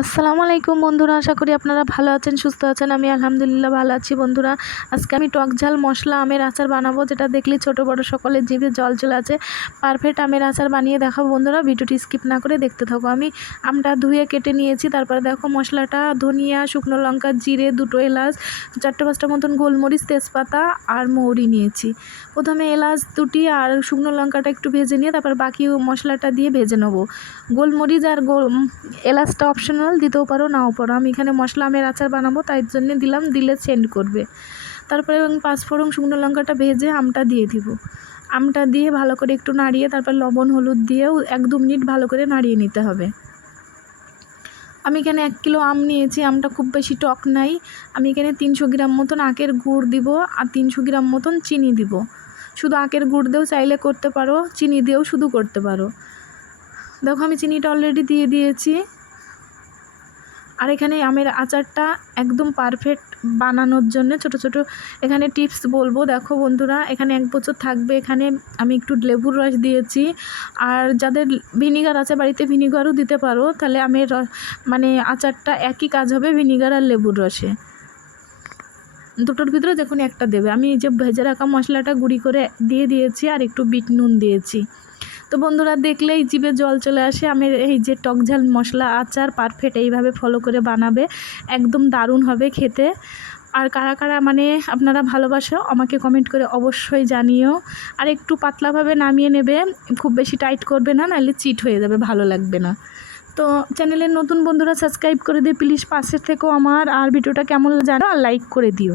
আসসালামু আলাইকুম বন্ধুরা, আশা করি আপনারা ভালো আছেন, সুস্থ আছেন। আমি আলহামদুলিল্লাহ ভালো আছি বন্ধুরা। আজকে আমি টক ঝাল মশলা আমের আচার বানাবো, যেটা দেখলে ছোট বড় সকলের জিভে জল চলে আছে পারফেক্ট আমের আচার বানিয়ে দেখাবো বন্ধুরা, ভিডিওটি স্কিপ না করে দেখতে থাকো। আমি আমটা ধুয়ে কেটে নিয়েছি, তারপরে দেখো মশলাটা, ধনিয়া, শুকনো লঙ্কা, জিরে, দুটো এলাচ, চারটে পাঁচটা মতন গোলমরিচ, তেজপাতা আর মৌরি নিয়েছি। প্রথমে এলাচ দুটি আর শুকনো লঙ্কাটা একটু ভেজে নিয়ে, তারপর বাকি মশলাটা দিয়ে ভেজে নেব। গোলমরিচ আর গোল এলাচটা অপশনাল দিতেও পারো, নাও পারো আমি এখানে মশলা, আমের আচার বানাবো, তাই জন্য দিলাম, দিলে সেন্ড করবে। তারপরে পাঁচফোড়ন শুকনো লঙ্কাটা ভেজে আমটা দিয়ে দিব। আমটা দিয়ে ভালো করে একটু নাড়িয়ে, তারপর লবণ, হলুদ দিয়েও এক দু মিনিট ভালো করে নাড়িয়ে নিতে হবে। আমি এখানে এক কিলো আম নিয়েছি, আমটা খুব বেশি টক নাই। আমি এখানে তিনশো গ্রাম মতন আখের গুড় দিব আর তিনশো গ্রাম মতন চিনি দিব। শুধু আখের গুড় দিয়েও চাইলে করতে পারো, চিনি দিয়েও শুধু করতে পারো। দেখো আমি চিনিটা অলরেডি দিয়ে দিয়েছি। আর এখানে আমের আচারটা একদম পারফেক্ট বানানোর জন্য ছোট ছোট এখানে টিপস বলব। দেখো বন্ধুরা, এখানে এক বছর থাকবে, এখানে আমি একটু লেবুর রস দিয়েছি। আর যাদের ভিনিগার আছে, বাড়িতে ভিনিগারও দিতে পারো, তাহলে আমের মানে আচারটা একই কাজ হবে ভিনিগার আর লেবুর রসে। দুটোর ভিতরে দেখুন একটা দেবে। আমি যে ভেজে রাখা মশলাটা গুঁড়ি করে দিয়ে দিয়েছি, আর একটু বিট নুন দিয়েছি। তো বন্ধুরা দেখলেই জিভে জল চলে আসে। আমি এই যে টক ঝাল মশলা, আচার পারফেক্ট এইভাবে ফলো করে বানাবে। একদম দারুণ হবে খেতে। আর কারা কারা মানে আপনারা ভালোবাসো, আমাকে কমেন্ট করে অবশ্যই জানিও। আর একটু পাতলাভাবে নামিয়ে নেবে, খুব বেশি টাইট করবে না, নাহলে চিট হয়ে যাবে, ভালো লাগবে না। তো চ্যানেলের নতুন বন্ধুরা সাবস্ক্রাইব করে দিয়ে প্লিজ পাশের থেকেও আমার। আর ভিডিওটা কেমন জানো আর লাইক করে দিও।